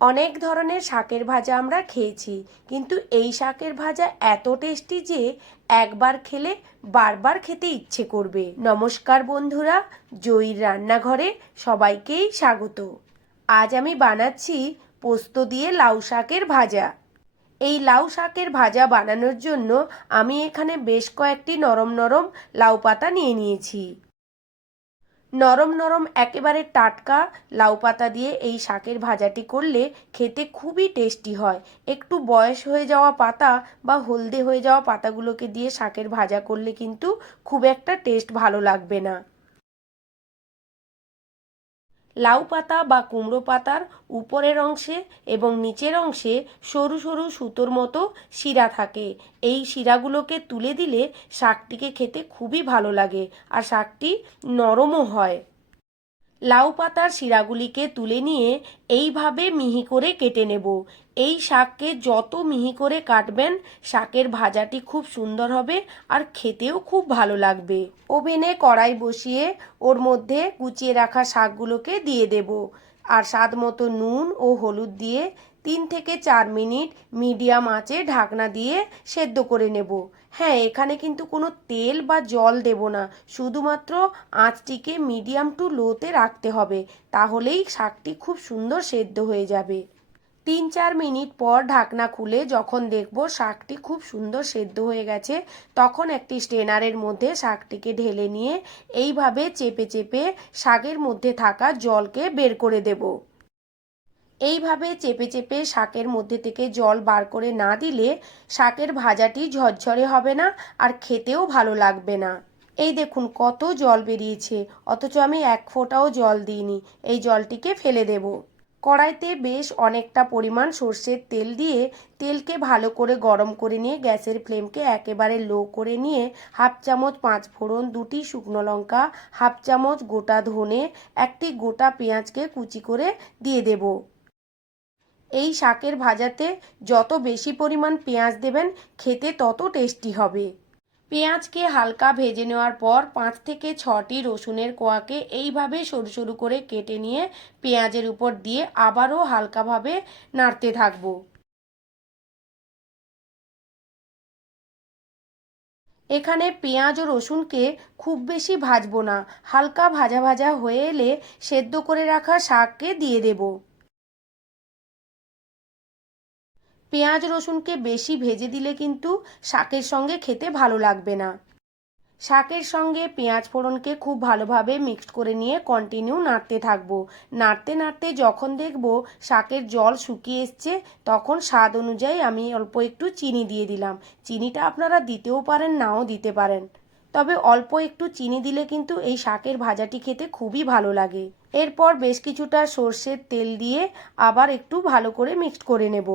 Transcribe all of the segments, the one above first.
অনেক ধরনের শাকের ভাজা আমরা খেয়েছি, কিন্তু এই শাকের ভাজা এত টেস্টি যে একবার খেলে বারবার খেতে ইচ্ছে করবে। নমস্কার বন্ধুরা, জয়ীর রান্নাঘরে সবাইকেই স্বাগত। আজ আমি বানাচ্ছি পোস্ত দিয়ে লাউ শাকের ভাজা। এই লাউ শাকের ভাজা বানানোর জন্য আমি এখানে বেশ কয়েকটি নরম নরম লাউ পাতা নিয়ে নিয়েছি। নরম নরম একেবারে টাটকা লাউ পাতা দিয়ে এই শাকের ভাজাটি করলে খেতে খুবই টেস্টি হয়। একটু বয়স হয়ে যাওয়া পাতা বা হলদে হয়ে যাওয়া পাতাগুলোকে দিয়ে শাকের ভাজা করলে কিন্তু খুব একটা টেস্ট ভালো লাগবে না। লাউ পাতা বা কুমড়ো পাতার উপরের অংশে এবং নিচের অংশে সরু সরু সুতোর মতো শিরা থাকে। এই শিরাগুলোকে তুলে দিলে শাকটিকে খেতে খুবই ভালো লাগে আর শাকটি নরমও হয়। লাউ পাতার শিরাগুলিকে তুলে নিয়ে এইভাবে মিহি করে কেটে নেব। এই শাককে যত মিহি করে কাটবেন, শাকের ভাজাটি খুব সুন্দর হবে আর খেতেও খুব ভালো লাগবে। ওভেনে কড়াই বসিয়ে ওর মধ্যে কুচিয়ে রাখা শাকগুলোকে দিয়ে দেব। আর স্বাদ মতো নুন ও হলুদ দিয়ে তিন থেকে চার মিনিট মিডিয়াম আঁচে ঢাকনা দিয়ে সেদ্ধ করে নেব। হ্যাঁ এখানে কিন্তু কোনো তেল বা জল দেব না। শুধুমাত্র আঁচটিকে মিডিয়াম টু লোতে রাখতে হবে, তাহলেই শাকটি খুব সুন্দর সেদ্ধ হয়ে যাবে। তিন চার মিনিট পর ঢাকনা খুলে যখন দেখব শাকটি খুব সুন্দর সেদ্ধ হয়ে গেছে, তখন একটি স্টেনারের মধ্যে শাকটিকে ঢেলে নিয়ে এইভাবে চেপে চেপে শাকের মধ্যে থাকা জলকে বের করে দেব। এইভাবে চেপে চেপে শাকের মধ্যে থেকে জল বার করে না দিলে শাকের ভাজাটি ঝরঝরে হবে না আর খেতেও ভালো লাগবে না। এই দেখুন কত জল বেরিয়েছে, অথচ আমি এক ফোঁটাও জল দিইনি। এই জলটিকে ফেলে দেব। কড়াইতে বেশ অনেকটা পরিমাণ সর্ষের তেল দিয়ে তেলকে ভালো করে গরম করে নিয়ে গ্যাসের ফ্লেমকে একেবারে লো করে নিয়ে হাফ চামচ পাঁচ ফোড়ন, দুটি শুকনো লঙ্কা, হাফ চামচ গোটা ধনে, একটি গোটা পেঁয়াজকে কুচি করে দিয়ে দেব। এই শাকের ভাজাতে যত বেশি পরিমাণ পেঁয়াজ দেবেন, খেতে তত টেস্টি হবে। পেঁয়াজকে হালকা ভেজে নেওয়ার পর পাঁচ থেকে ছটি রসুনের কোয়াকে এইভাবে সরু সরু করে কেটে নিয়ে পেঁয়াজের উপর দিয়ে আবারও হালকাভাবে নাড়তে থাকব। এখানে পেঁয়াজ ও রসুনকে খুব বেশি ভাজবো না, হালকা ভাজা ভাজা হয়ে এলে সেদ্ধ করে রাখা শাককে দিয়ে দেবো। পেঁয়াজ রসুনকে বেশি ভেজে দিলে কিন্তু শাকের সঙ্গে খেতে ভালো লাগবে না। শাকের সঙ্গে পেঁয়াজ ফোড়নকে খুব ভালোভাবে মিক্সড করে নিয়ে কন্টিনিউ নাড়তে থাকব। নাড়তে নাড়তে যখন দেখব শাকের জল শুকিয়ে এসছে, তখন স্বাদ অনুযায়ী আমি অল্প একটু চিনি দিয়ে দিলাম। চিনিটা আপনারা দিতেও পারেন, নাও দিতে পারেন। তবে অল্প একটু চিনি দিলে কিন্তু এই শাকের ভাজাটি খেতে খুবই ভালো লাগে। এরপর বেশ কিছুটা সর্ষের তেল দিয়ে আবার একটু ভালো করে মিক্সড করে নেব।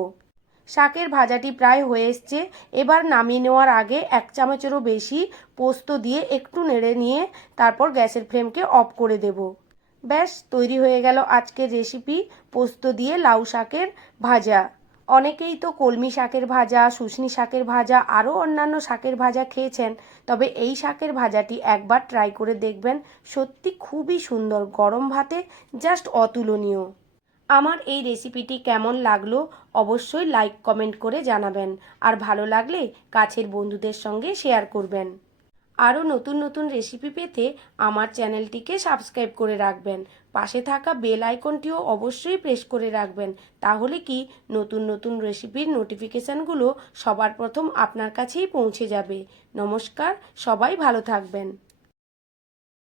শাকের ভাজাটি প্রায় হয়ে এসছে। এবার নামিয়ে নেওয়ার আগে এক চামচেরও বেশি পোস্ত দিয়ে একটু নেড়ে নিয়ে তারপর গ্যাসের ফ্লেমকে অফ করে দেব। ব্যাস, তৈরি হয়ে গেল আজকের রেসিপি পোস্ত দিয়ে লাউ শাকের ভাজা। অনেকেই তো কলমি শাকের ভাজা, শুশনি শাকের ভাজা, আরও অন্যান্য শাকের ভাজা খেয়েছেন। তবে এই শাকের ভাজাটি একবার ট্রাই করে দেখবেন, সত্যি খুবই সুন্দর গরম ভাতে, জাস্ট অতুলনীয়। আমার এই রেসিপিটি কেমন লাগল অবশ্যই লাইক কমেন্ট করে জানাবেন। আর ভালো লাগলে কাছের বন্ধুদের সঙ্গে শেয়ার করবেন। আরও নতুন নতুন রেসিপি পেতে আমার চ্যানেলটিকে সাবস্ক্রাইব করে রাখবেন। পাশে থাকা বেল আইকনটিও অবশ্যই প্রেস করে রাখবেন। তাহলে কি নতুন নতুন রেসিপির নোটিফিকেশানগুলো সবার প্রথম আপনার কাছেই পৌঁছে যাবে। নমস্কার, সবাই ভালো থাকবেন।